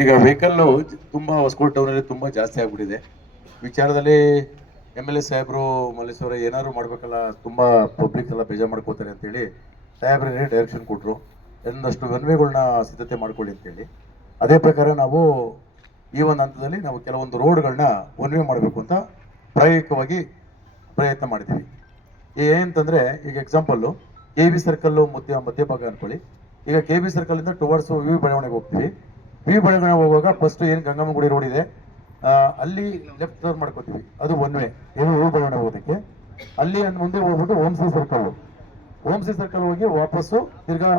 ಈಗ ವೆಹಿಕಲ್ ತುಂಬಾ ಹೊಸಕೋಟೆ ಟೌನಲ್ಲಿ ತುಂಬಾ ಜಾಸ್ತಿ ಆಗ್ಬಿಟ್ಟಿದೆ. ವಿಚಾರದಲ್ಲಿ MLA ಸಾಹೇಬರು ಮಲ್ಲೇಶ್ವರ ಏನಾದ್ರು ಮಾಡ್ಬೇಕಲ್ಲ, ತುಂಬಾ ಪಬ್ಲಿಕ್ ಎಲ್ಲ ಬೇಜಾರು ಮಾಡ್ಕೋತಾರೆ ಅಂತೇಳಿ ಸಾಹೇಬ್ರಿಗೆ ಡೈರೆಕ್ಷನ್ ಕೊಟ್ಟರು. ಒಂದಷ್ಟು ವೆನ್ವೇಗಳನ್ನ ಸಿದ್ಧತೆ ಮಾಡ್ಕೊಳ್ಳಿ ಅಂತೇಳಿ. ಅದೇ ಪ್ರಕಾರ ನಾವು ಈ ಒಂದು ಹಂತದಲ್ಲಿ ನಾವು ಕೆಲವೊಂದು ರೋಡ್ಗಳನ್ನ ಒನ್ವೇ ಮಾಡಬೇಕು ಅಂತ ಪ್ರಾಯೋಗಿಕವಾಗಿ ಪ್ರಯತ್ನ ಮಾಡಿದ್ದೀವಿ. ಏನಂತಂದ್ರೆ ಈಗ ಎಕ್ಸಾಂಪಲ್ಲು KB ಸರ್ಕಲ್ ಮಧ್ಯಭಾಗ ಅನ್ಕೊಳ್ಳಿ. ಈಗ KB ಸರ್ಕಲ್ ಇಂದ ಟುವರ್ಡ್ಸ್ ಬಡಾವಣೆಗೆ ಹೋಗ್ತೀವಿ. ಬಡಾವಣೆ ಹೋಗುವಾಗ ಫಸ್ಟ್ ಏನು ಗಂಗಮ್ಮಗುಡಿ ರೋಡ್ ಇದೆ, ಅಲ್ಲಿ ಲೆಫ್ಟ್ ಟರ್ನ್ ಮಾಡ್ಕೋತೀವಿ, ಅದು ಒನ್ ವೇ. ಬಡಾವಣೆ ಹೋಗೋದಕ್ಕೆ ಅಲ್ಲಿ ಮುಂದೆ ಹೋಗ್ಬಿಟ್ಟು ಓಂಸಿ ಸರ್ಕಲ್ ಹೋಗಿ ವಾಪಸ್ಸು ತಿರ್ಗಾ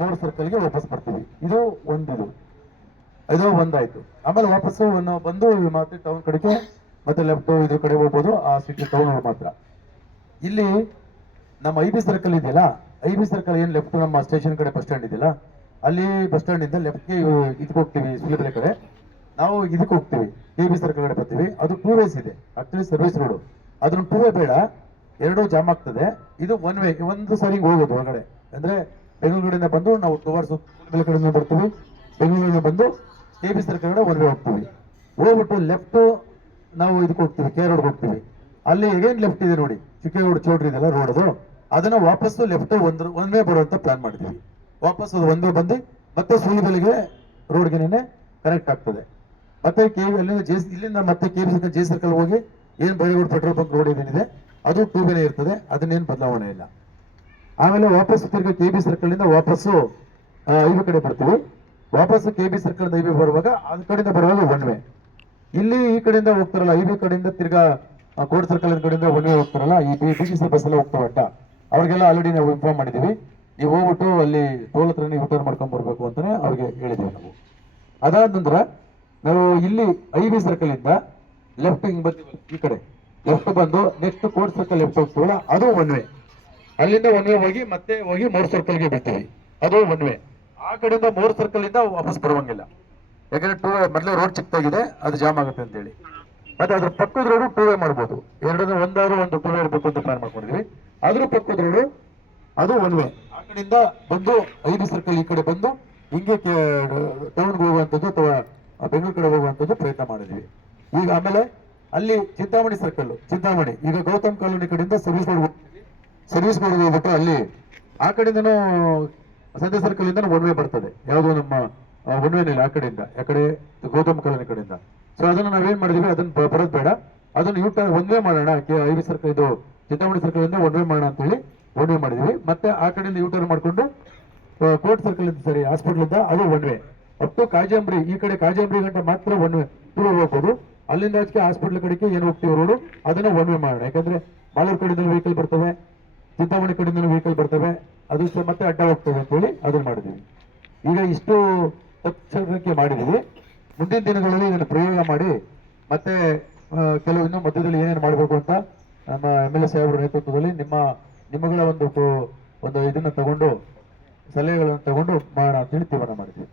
ಮೂರು ಸರ್ಕಲ್ಗೆ ವಾಪಸ್ ಬರ್ತೀವಿ. ಇದು ಒಂದಾಯ್ತು. ಆಮೇಲೆ ವಾಪಸ್ಸು ಬಂದು ಮತ್ತೆ ಟೌನ್ ಕಡೆಗೆ ಮತ್ತೆ ಲೆಫ್ಟ್ ಇದ್ರ ಕಡೆ ಹೋಗ್ಬೋದು, ಆ ಸಿಟಿ ಟೌನ್ ಮಾತ್ರ. ಇಲ್ಲಿ ನಮ್ಮ IB ಸರ್ಕಲ್ ಇದೆಯಲ್ಲ, IB ಸರ್ಕಲ್ ಏನ್ ಲೆಫ್ಟ್ ನಮ್ಮ ಸ್ಟೇಷನ್ ಕಡೆ ಬಸ್ ಸ್ಟ್ಯಾಂಡ್ ಇದೆಯಲ್ಲ, ಅಲ್ಲಿ ಬಸ್ ಸ್ಟ್ಯಾಂಡ್ ಇಂದ ಲೆಫ್ಟ್ಗೆ ಇದಕ್ಕೆ ಹೋಗ್ತೀವಿ, ಸುಲಿಬೆಲೆ ಕಡೆ ನಾವು ಇದಕ್ಕೆ ಹೋಗ್ತೀವಿ, KB ಸರ್ಕಲ್ ಕಡೆ ಬರ್ತೀವಿ. ಅದು 2 ವೇಸ್ ಇದೆ, ಆಕ್ಚುಲಿ ಸರ್ವಿಸ್ ರೋಡ್. ಅದ್ರ 2 ವೇ ಬೇಡ, ಎರಡೂ ಜಾಮ್ ಆಗ್ತದೆ. ಇದು ಒನ್ ವೇ, ಒಂದು ಸರಿ ಹೋಗೋದು ಹೊರಗಡೆ. ಅಂದ್ರೆ ಬೆಂಗಳೂರಿನಿಂದ ಬಂದು ನಾವು ಟುವರ್ಡ್ಸ್ ಸುಲಿಬೆಲೆ ಕಡೆಯಿಂದ ಬರ್ತೀವಿ, ಬೆಂಗಳೂರಿನಿಂದ ಬಂದು KB ಸರ್ಕಲ್ ಕಡೆ ಒನ್ ವೇ ಹೋಗ್ತೀವಿ. ಹೋಗ್ಬಿಟ್ಟು ಲೆಫ್ಟ್ ನಾವು ಇದಕ್ಕೆ ಹೋಗ್ತೀವಿ, ಕೆ ರೋಡ್ ಹೋಗ್ತೀವಿ. ಅಲ್ಲಿ ಏನ್ ಲೆಫ್ಟ್ ಇದೆ ನೋಡಿ, ಚಿಕ್ಕೇಗೌಡ ಚೌಟ್ರಿ ಇದೆಲ್ಲ ರೋಡ್, ಅದು ಅದನ್ನ ವಾಪಸ್ಸು ಲೆಫ್ಟ್ ಒನ್ ವೇ ಬರುವಂತ ಪ್ಲಾನ್ ಮಾಡಿದ್ವಿ. ವಾಪಸ್ ಅದು ಒನ್ ವೇ ಬಂದು ಮತ್ತೆ ಸೂಲಿಬೆಲೆಗೆ ರೋಡ್ಗೆ ಕನೆಕ್ಟ್ ಆಗ್ತದೆ. ಮತ್ತೆ ಇಲ್ಲಿಂದ ಮತ್ತೆ KB ಸರ್ಕಲ್ ಜೆ ಸರ್ಕಲ್ ಹೋಗಿ ಏನ್ ಬೈರೋಡ್ ಪೆಟ್ರೋಲ್ ಬಂಕ್ ರೋಡ್ ಏನಿದೆ ಅದು 2 ವೇನೇ ಇರ್ತದೆ, ಅದನ್ನೇನು ಬದಲಾವಣೆ ಇಲ್ಲ. ಆಮೇಲೆ ವಾಪಸ್ ತಿರ್ಗಿ KB ಸರ್ಕಲ್ ಇಂದ ವಾಪಸ್ಸು IB ಕಡೆ ಬರ್ತೀವಿ. ವಾಪಸ್ಸು KB ಸರ್ಕಲ್ IB ಬರುವಾಗ ಅದ್ ಕಡೆಯಿಂದ ಬರುವಾಗ ಒನ್ ವೇ. ಇಲ್ಲಿ ಈ ಕಡೆಯಿಂದ ಹೋಗ್ತಾರಲ್ಲ, IB ಕಡೆಯಿಂದ ತಿರ್ಗಾ ಕೋರ್ಟ್ ಸರ್ಕಲ್ ಕಡೆಯಿಂದ ಒನ್ ವೇ ಹೋಗ್ತಾರಲ್ಲ, ಈ BTC ಬಸ್ ಎಲ್ಲ ಹೋಗ್ತಾವಟ್ಟ, ಅವ್ರಿಗೆಲ್ಲ ಆಲ್ರೆಡಿ ನಾವು ಇನ್ಫಾರ್ಮ್ ಮಾಡಿದೀವಿ. ನೀವು ಹೋಗ್ಬಿಟ್ಟು ಅಲ್ಲಿ ಟೋಲ್ ಹತ್ರ ಯೂಟರ್ನ್ ಮಾಡ್ಕೊಂಡ್ ಬರ್ಬೇಕು ಅಂತಾನೆ ಅವ್ರಿಗೆ ಹೇಳಿದ್ವಿ ನಾವು. ಅದಾದ ನಂತರ ನಾವು ಇಲ್ಲಿ IB ಸರ್ಕಲ್ ಇಂದ ಲೆಫ್ಟ್ ಹಿಂಗ್ ಬರ್ತೀವಿ, ಈ ಕಡೆ ಲೆಫ್ಟ್ ಬಂದು ನೆಕ್ಸ್ಟ್ ಕೋರ್ಟ್ ಸರ್ಕಲ್ ಲೆಫ್ಟ್ ಹೋಗ್ತೀವಲ್ಲ, ಅದು ಒನ್ ವೇ. ಅಲ್ಲಿಂದ ಒನ್ ವೇ ಹೋಗಿ ಮತ್ತೆ ಹೋಗಿ ಮೂರ್ ಸರ್ಕಲ್ಗೆ ಬರ್ತೀವಿ, ಅದು ಒನ್ ವೇ. ಆ ಕಡೆಯಿಂದ ಮೂರ್ ಸರ್ಕಲ್ ಇಂದ ವಾಪಸ್ ಬರುವಂಗಿಲ್ಲ, ಯಾಕಂದ್ರೆ ಮೊದಲೇ ರೋಡ್ ಚಿಕ್ಕದಾಗಿದೆ, ಅದು ಜಾಮ್ ಆಗುತ್ತೆ ಅಂತೇಳಿ. ಮತ್ತೆ ಅದ್ರ ಪಕ್ಕದ ರೋಡ್ 2 ವೇ ಮಾಡ್ಬೋದು, ಎರಡನ್ನ ಒಂದಾದ್ರೂ ಒಂದು 2 ವೇ ಇರಬೇಕು ಅಂತ ಪ್ಲಾನ್ ಮಾಡ್ಕೊಂಡಿದ್ವಿ. ಅದ್ರ ಪಕ್ಕದ ರೋಡ್ ಅದು ಒನ್ ವೇ. ಆ ಕಡೆಯಿಂದ ಬಂದು IB ಸರ್ಕಲ್ ಈ ಕಡೆ ಬಂದು ಹಿಂಗೆ ಟೌನ್ಗೆ ಹೋಗುವಂಥದ್ದು ಅಥವಾ ಬೆಂಗಳೂರು ಕಡೆ ಹೋಗುವಂಥದ್ದು ಪ್ರಯತ್ನ ಮಾಡಿದ್ವಿ. ಈಗ ಆಮೇಲೆ ಅಲ್ಲಿ ಚಿಂತಾಮಣಿ ಈಗ ಗೌತಮ್ ಕಾಲೋನಿ ಕಡೆಯಿಂದ ಸರ್ವಿಸ್ ರೋಡ್ ಹೋಗ್ಬಿಟ್ಟು ಅಲ್ಲಿ ಆ ಕಡೆಯಿಂದನೂ ಸಂಜೆ ಸರ್ಕಲ್ ಇಂದ ಒನ್ ವೇ ಬರ್ತದೆ, ಯಾವುದೋ ನಮ್ಮ ಒನ್ ವೇನಿಲ್ಲ ಆ ಕಡೆಯಿಂದ, ಯಾಕಡೆ ಗೌತಮ್ ಕಾಲೋನಿ ಕಡೆಯಿಂದ. ಸೊ ಅದನ್ನ ನಾವೇನ್ ಮಾಡಿದ್ವಿ, ಅದನ್ನ ಬರೋದ್ ಬೇಡ, ಅದನ್ನ ಒನ್ ವೇ ಮಾಡೋಣ, IB ಸರ್ಕಲ್ ಇದು ಚಿಂತಾಮಣಿ ಸರ್ಕಲ್ ಇಂದ ಒನ್ ವೇ ಮಾಡೋಣ ಅಂತ ಹೇಳಿ ಒನ್ ವೇ ಮಾಡಿದ್ವಿ. ಮತ್ತೆ ಆ ಕಡೆಯಿಂದ ಯೂಟರ್ನ್ ಮಾಡ್ಕೊಂಡು ಕೋರ್ಟ್ ಸರ್ಕಲ್ ಇಂದ ಸರಿ ಹಾಸ್ಪಿಟಲ್ ಇಂದ ಅದು ಒನ್ ವೇ ಅಪ್ ಟು ಕಾಜಂಬ್ರಿ, ಈ ಕಡೆ ಕಾಜಂಬ್ರಿ ಗಂಟೆ ಮಾತ್ರ ಒನ್ ವೇ ಹೋಗ್ಬೋದು. ಅಲ್ಲಿಂದ ಆಚೆ ಹಾಸ್ಪಿಟಲ್ ಕಡೆಗೆ ಏನು ಹೋಗ್ತೀವಿ ರೋಡ್, ಅದನ್ನ ಒನ್ ವೇ ಮಾಡೋಣ. ಯಾಕಂದ್ರೆ ಬಾಳೂರು ಕಡೆಯಿಂದ ವೆಹಿಕಲ್ ಬರ್ತವೆ, ಚಿಂತಾಮಣಿ ಕಡೆಯಿಂದ ವೆಹಿಕಲ್ ಬರ್ತವೆ, ಅದು ಮತ್ತೆ ಅಡ್ಡ ಹೋಗ್ತವೆ ಅಂತ ಹೇಳಿ ಅದನ್ನ ಮಾಡಿದೀವಿ. ಈಗ ಇಷ್ಟು ತಕ್ಷಣಕ್ಕೆ ಮಾಡಿದೀವಿ. ಮುಂದಿನ ದಿನಗಳಲ್ಲಿ ಇದನ್ನು ಪ್ರಯೋಗ ಮಾಡಿ ಮತ್ತೆ ಕೆಲವು ಇನ್ನೂ ಮಧ್ಯದಲ್ಲಿ ಏನೇನು ಮಾಡಬೇಕು ಅಂತ ನಮ್ಮ MLA ಸಾಹೇಬರ ನೇತೃತ್ವದಲ್ಲಿ ನಿಮ್ಮಗಳ ಒಂದು ಇದನ್ನ ತಗೊಂಡು ಸಲಹೆಗಳನ್ನು ತಗೊಂಡು ಮಾಡೋಣ ಅಂತೇಳಿ ತೀರ್ಮಾನ ಮಾಡಿದ್ವಿ.